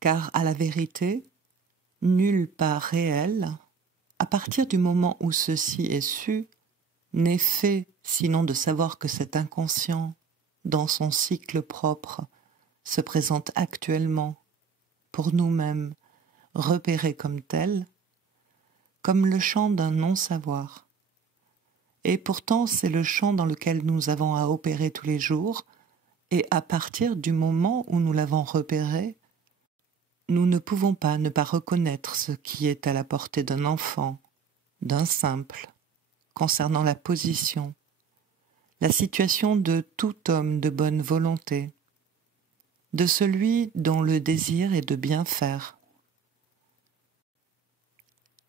car à la vérité, nulle part réelle, à partir du moment où ceci est su, n'est fait sinon de savoir que cet inconscient, dans son cycle propre, se présente actuellement, pour nous-mêmes, repéré comme tel, comme le champ d'un non-savoir. Et pourtant, c'est le champ dans lequel nous avons à opérer tous les jours, et à partir du moment où nous l'avons repéré, nous ne pouvons pas ne pas reconnaître ce qui est à la portée d'un enfant, d'un simple, concernant la position, la situation de tout homme de bonne volonté, de celui dont le désir est de bien faire.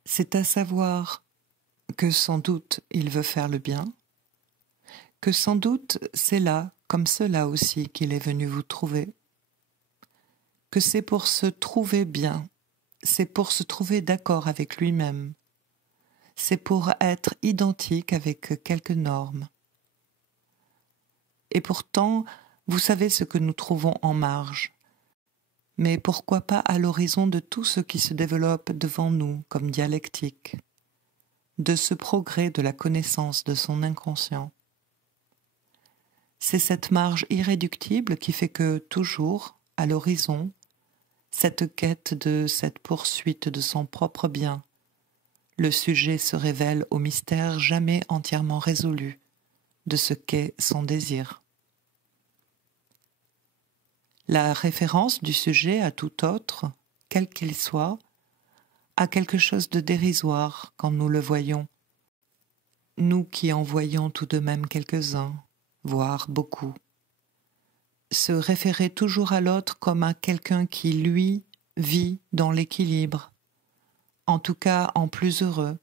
C'est à savoir que sans doute il veut faire le bien, que sans doute c'est là, comme cela aussi, qu'il est venu vous trouver, que c'est pour se trouver bien, c'est pour se trouver d'accord avec lui-même, c'est pour être identique avec quelques normes. Et pourtant, vous savez ce que nous trouvons en marge, mais pourquoi pas à l'horizon de tout ce qui se développe devant nous comme dialectique, de ce progrès de la connaissance de son inconscient. C'est cette marge irréductible qui fait que toujours, à l'horizon, cette quête de cette poursuite de son propre bien, le sujet se révèle au mystère jamais entièrement résolu de ce qu'est son désir. La référence du sujet à tout autre, quel qu'il soit, a quelque chose de dérisoire quand nous le voyons, nous qui en voyons tout de même quelques-uns, voire beaucoup. Se référer toujours à l'autre comme à quelqu'un qui, lui, vit dans l'équilibre, en tout cas en plus heureux.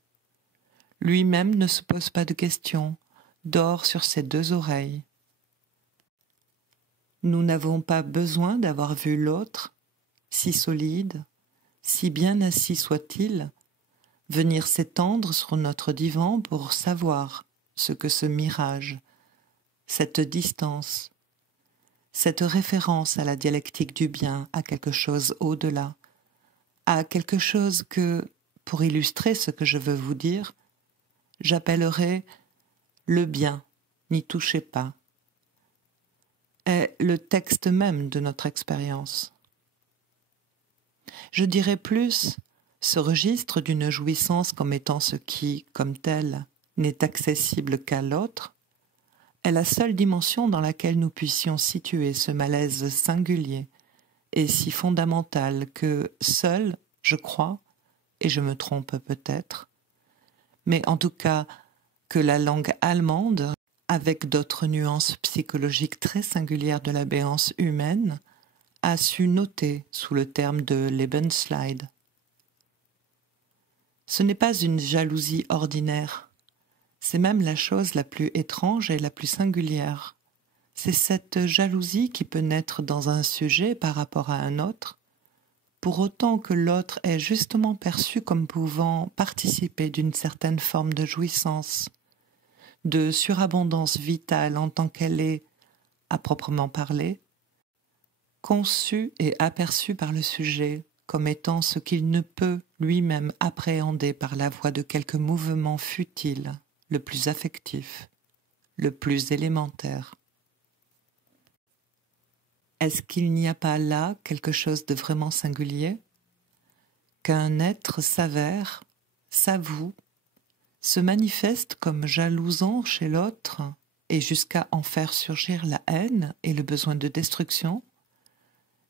Lui-même ne se pose pas de questions, dort sur ses deux oreilles. Nous n'avons pas besoin d'avoir vu l'autre, si solide, si bien assis soit-il, venir s'étendre sur notre divan pour savoir ce que ce mirage, cette distance, cette référence à la dialectique du bien, à quelque chose au-delà, à quelque chose que, pour illustrer ce que je veux vous dire, j'appellerai le bien, n'y touchez pas, est le texte même de notre expérience. Je dirais plus, ce registre d'une jouissance comme étant ce qui, comme tel, n'est accessible qu'à l'autre, est la seule dimension dans laquelle nous puissions situer ce malaise singulier et si fondamental que seul, je crois, et je me trompe peut-être, mais en tout cas que la langue allemande, avec d'autres nuances psychologiques très singulières de la béance humaine, a su noter sous le terme de Lebensleid. Ce n'est pas une jalousie ordinaire, c'est même la chose la plus étrange et la plus singulière. C'est cette jalousie qui peut naître dans un sujet par rapport à un autre, pour autant que l'autre est justement perçu comme pouvant participer d'une certaine forme de jouissance, de surabondance vitale en tant qu'elle est, à proprement parler, conçue et aperçue par le sujet comme étant ce qu'il ne peut lui-même appréhender par la voie de quelque mouvement futile, le plus affectif, le plus élémentaire. Est-ce qu'il n'y a pas là quelque chose de vraiment singulier? Qu'un être s'avère, s'avoue, se manifeste comme jalousant chez l'autre et jusqu'à en faire surgir la haine et le besoin de destruction,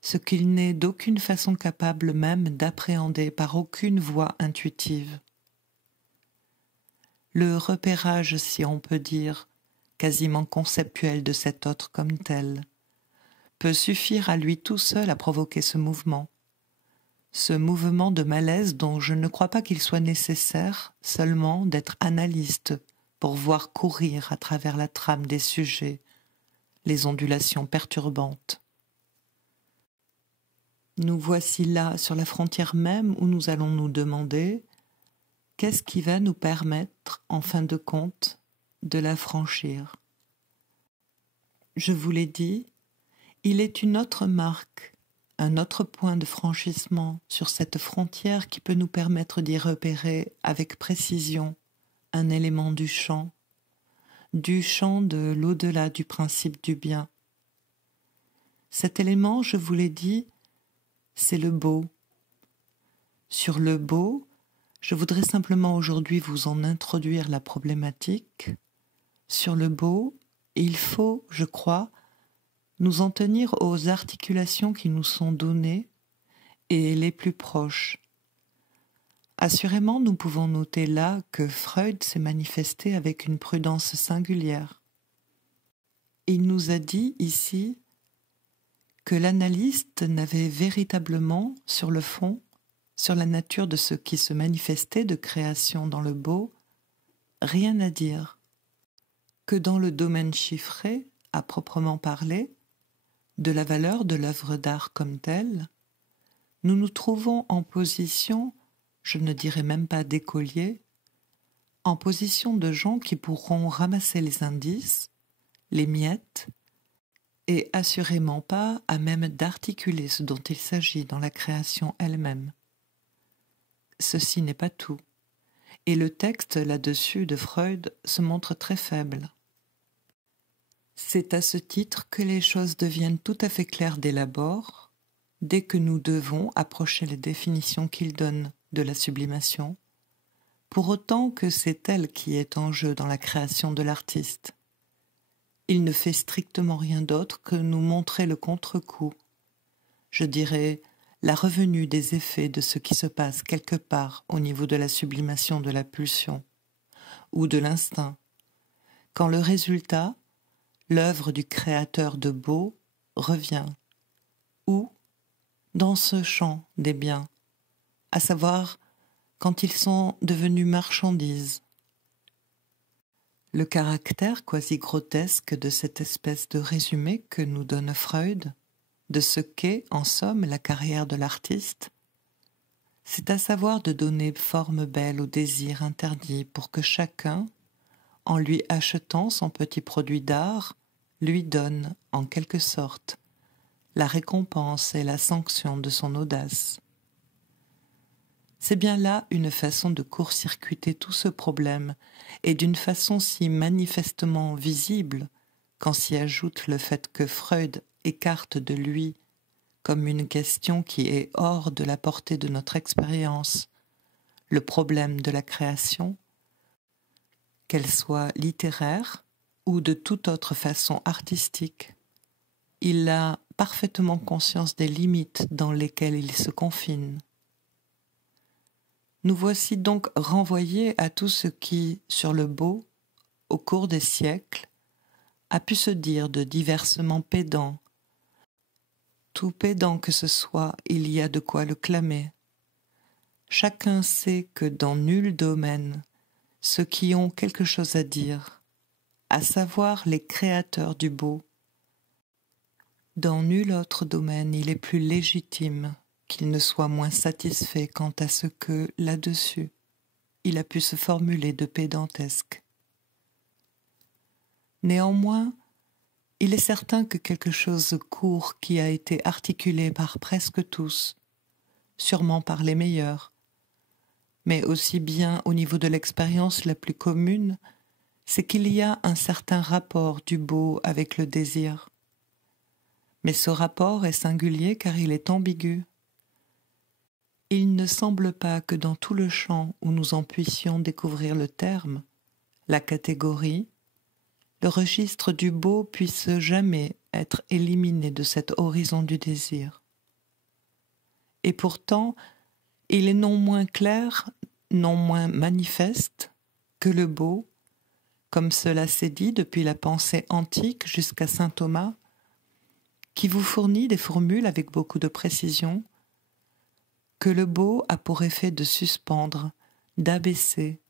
ce qu'il n'est d'aucune façon capable même d'appréhender par aucune voie intuitive. Le repérage, si on peut dire, quasiment conceptuel de cet autre comme tel, peut suffire à lui tout seul à provoquer ce mouvement de malaise dont je ne crois pas qu'il soit nécessaire seulement d'être analyste pour voir courir à travers la trame des sujets les ondulations perturbantes. Nous voici là sur la frontière même où nous allons nous demander qu'est-ce qui va nous permettre, en fin de compte, de la franchir. Je vous l'ai dit, il est une autre marque un autre point de franchissement sur cette frontière qui peut nous permettre d'y repérer avec précision un élément du champ de l'au-delà du principe du bien. Cet élément, je vous l'ai dit, c'est le beau. Sur le beau, je voudrais simplement aujourd'hui vous en introduire la problématique. Sur le beau, il faut, je crois, nous en tenir aux articulations qui nous sont données et les plus proches. Assurément, nous pouvons noter là que Freud s'est manifesté avec une prudence singulière. Il nous a dit ici que l'analyste n'avait véritablement, sur le fond, sur la nature de ce qui se manifestait de création dans le beau, rien à dire, que dans le domaine chiffré, à proprement parler, de la valeur de l'œuvre d'art comme telle, nous nous trouvons en position, je ne dirais même pas d'écoliers, en position de gens qui pourront ramasser les indices, les miettes, et assurément pas à même d'articuler ce dont il s'agit dans la création elle-même. Ceci n'est pas tout, et le texte là-dessus de Freud se montre très faible. C'est à ce titre que les choses deviennent tout à fait claires dès l'abord, dès que nous devons approcher les définitions qu'il donne de la sublimation, pour autant que c'est elle qui est en jeu dans la création de l'artiste. Il ne fait strictement rien d'autre que nous montrer le contre-coup, je dirais la revenue des effets de ce qui se passe quelque part au niveau de la sublimation de la pulsion, ou de l'instinct, quand le résultat, l'œuvre du créateur de beau, revient, ou dans ce champ des biens, à savoir quand ils sont devenus marchandises. Le caractère quasi-grotesque de cette espèce de résumé que nous donne Freud, de ce qu'est, en somme, la carrière de l'artiste, c'est à savoir de donner forme belle au désir interdit pour que chacun, en lui achetant son petit produit d'art, lui donne, en quelque sorte, la récompense et la sanction de son audace. C'est bien là une façon de court-circuiter tout ce problème, et d'une façon si manifestement visible, quand s'y ajoute le fait que Freud écarte de lui, comme une question qui est hors de la portée de notre expérience, le problème de la création, qu'elle soit littéraire ou de toute autre façon artistique. Il a parfaitement conscience des limites dans lesquelles il se confine. Nous voici donc renvoyés à tout ce qui, sur le beau, au cours des siècles, a pu se dire de diversement pédant. Tout pédant que ce soit, il y a de quoi le clamer. Chacun sait que dans nul domaine, ceux qui ont quelque chose à dire, à savoir les créateurs du beau, dans nul autre domaine il est plus légitime qu'il ne soit moins satisfait quant à ce que, là-dessus, il a pu se formuler de pédantesque. Néanmoins, il est certain que quelque chose court qui a été articulé par presque tous, sûrement par les meilleurs, mais aussi bien au niveau de l'expérience la plus commune, c'est qu'il y a un certain rapport du beau avec le désir. Mais ce rapport est singulier car il est ambigu. Il ne semble pas que dans tout le champ où nous en puissions découvrir le terme, la catégorie, le registre du beau puisse jamais être éliminé de cet horizon du désir. Et pourtant, il est non moins clair, non moins manifeste, que le beau, comme cela s'est dit depuis la pensée antique jusqu'à saint Thomas, qui vous fournit des formules avec beaucoup de précision, que le beau a pour effet de suspendre, d'abaisser,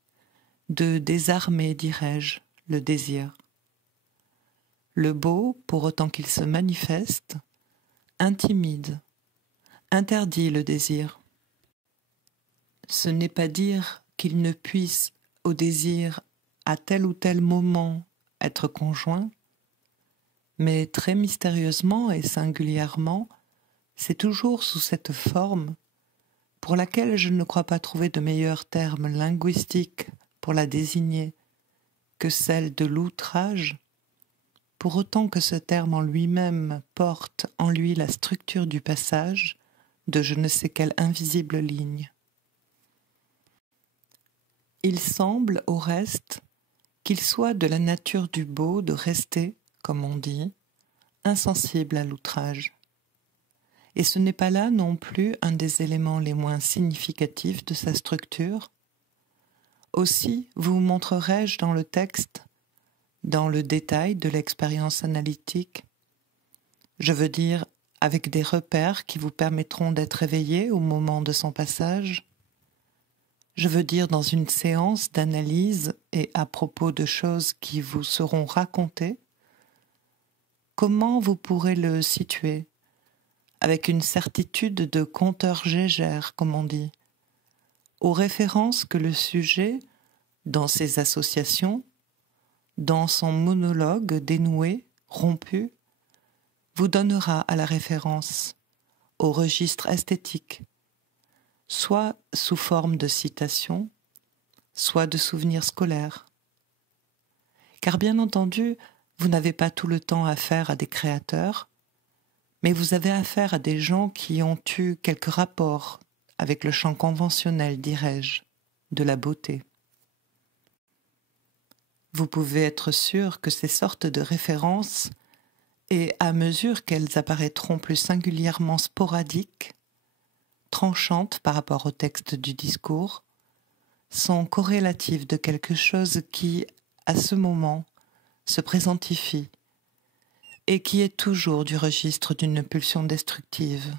de désarmer, dirais-je, le désir. Le beau, pour autant qu'il se manifeste, intimide, interdit le désir. Ce n'est pas dire qu'il ne puisse au désir à tel ou tel moment être conjoint, mais très mystérieusement et singulièrement, c'est toujours sous cette forme, pour laquelle je ne crois pas trouver de meilleur terme linguistique pour la désigner que celle de l'outrage, pour autant que ce terme en lui-même porte en lui la structure du passage de je ne sais quelle invisible ligne. Il semble, au reste, qu'il soit de la nature du beau de rester, comme on dit, insensible à l'outrage. Et ce n'est pas là non plus un des éléments les moins significatifs de sa structure. Aussi vous montrerai-je dans le texte, dans le détail de l'expérience analytique, je veux dire avec des repères qui vous permettront d'être éveillés au moment de son passage, je veux dire dans une séance d'analyse et à propos de choses qui vous seront racontées, comment vous pourrez le situer, avec une certitude de conteur gégère, comme on dit, aux références que le sujet, dans ses associations, dans son monologue dénoué, rompu, vous donnera à la référence, au registre esthétique, soit sous forme de citation, soit de souvenirs scolaires. Car bien entendu, vous n'avez pas tout le temps affaire à des créateurs, mais vous avez affaire à des gens qui ont eu quelque rapport avec le champ conventionnel, dirais-je, de la beauté. Vous pouvez être sûr que ces sortes de références, et à mesure qu'elles apparaîtront plus singulièrement sporadiques, tranchantes par rapport au texte du discours, sont corrélatives de quelque chose qui, à ce moment, se présentifie et qui est toujours du registre d'une pulsion destructive.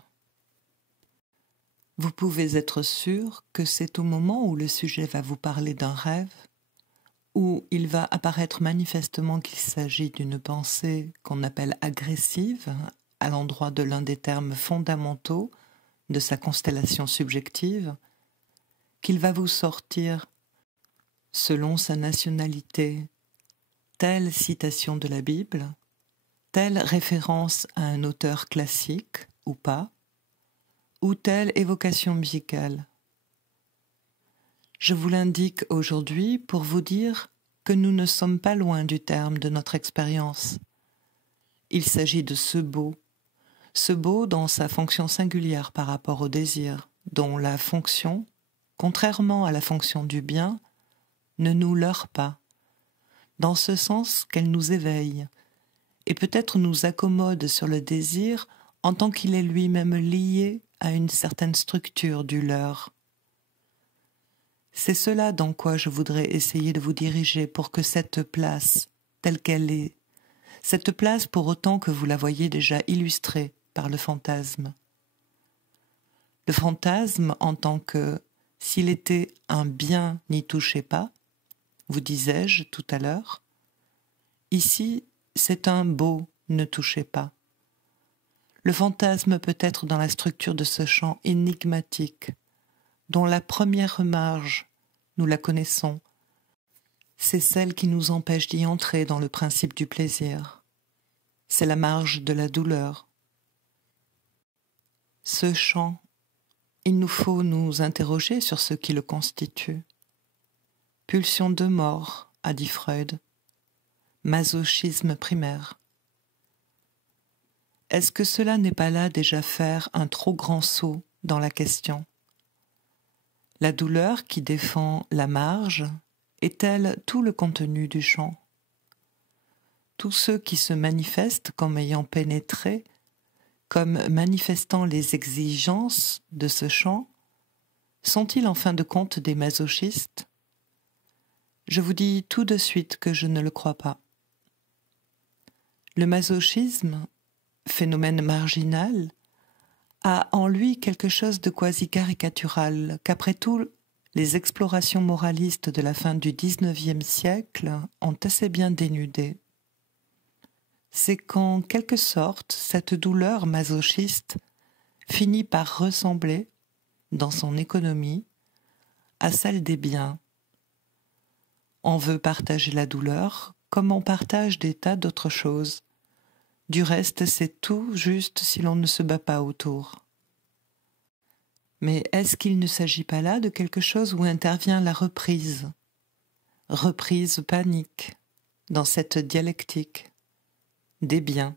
Vous pouvez être sûr que c'est au moment où le sujet va vous parler d'un rêve, où il va apparaître manifestement qu'il s'agit d'une pensée qu'on appelle agressive à l'endroit de l'un des termes fondamentaux de sa constellation subjective, qu'il va vous sortir, selon sa nationalité, telle citation de la Bible, telle référence à un auteur classique ou pas, ou telle évocation musicale. Je vous l'indique aujourd'hui pour vous dire que nous ne sommes pas loin du terme de notre expérience. Il s'agit de ce beau dans sa fonction singulière par rapport au désir, dont la fonction, contrairement à la fonction du bien, ne nous leurre pas, dans ce sens qu'elle nous éveille, et peut-être nous accommode sur le désir en tant qu'il est lui-même lié à une certaine structure du leurre. C'est cela dans quoi je voudrais essayer de vous diriger pour que cette place, telle qu'elle est, cette place pour autant que vous la voyez déjà illustrée par le fantasme. Le fantasme en tant que, s'il était un bien n'y touchez pas, vous disais-je tout à l'heure, ici c'est un beau ne touchez pas. Le fantasme peut être dans la structure de ce champ énigmatique, dont la première marge, nous la connaissons, c'est celle qui nous empêche d'y entrer dans le principe du plaisir. C'est la marge de la douleur. Ce champ, il nous faut nous interroger sur ce qui le constitue. Pulsion de mort, a dit Freud. Masochisme primaire. Est-ce que cela n'est pas là déjà faire un trop grand saut dans la question ? La douleur qui défend la marge est-elle tout le contenu du champ ? Tous ceux qui se manifestent comme ayant pénétré, comme manifestant les exigences de ce champ, sont-ils en fin de compte des masochistes ? Je vous dis tout de suite que je ne le crois pas. Le masochisme, phénomène marginal, a en lui quelque chose de quasi caricatural qu'après tout, les explorations moralistes de la fin du XIXe siècle ont assez bien dénudé. C'est qu'en quelque sorte, cette douleur masochiste finit par ressembler, dans son économie, à celle des biens. On veut partager la douleur comme on partage des tas d'autres choses, Du reste, c'est tout juste si l'on ne se bat pas autour. Mais est-ce qu'il ne s'agit pas là de quelque chose où intervient la reprise panique, dans cette dialectique, des biens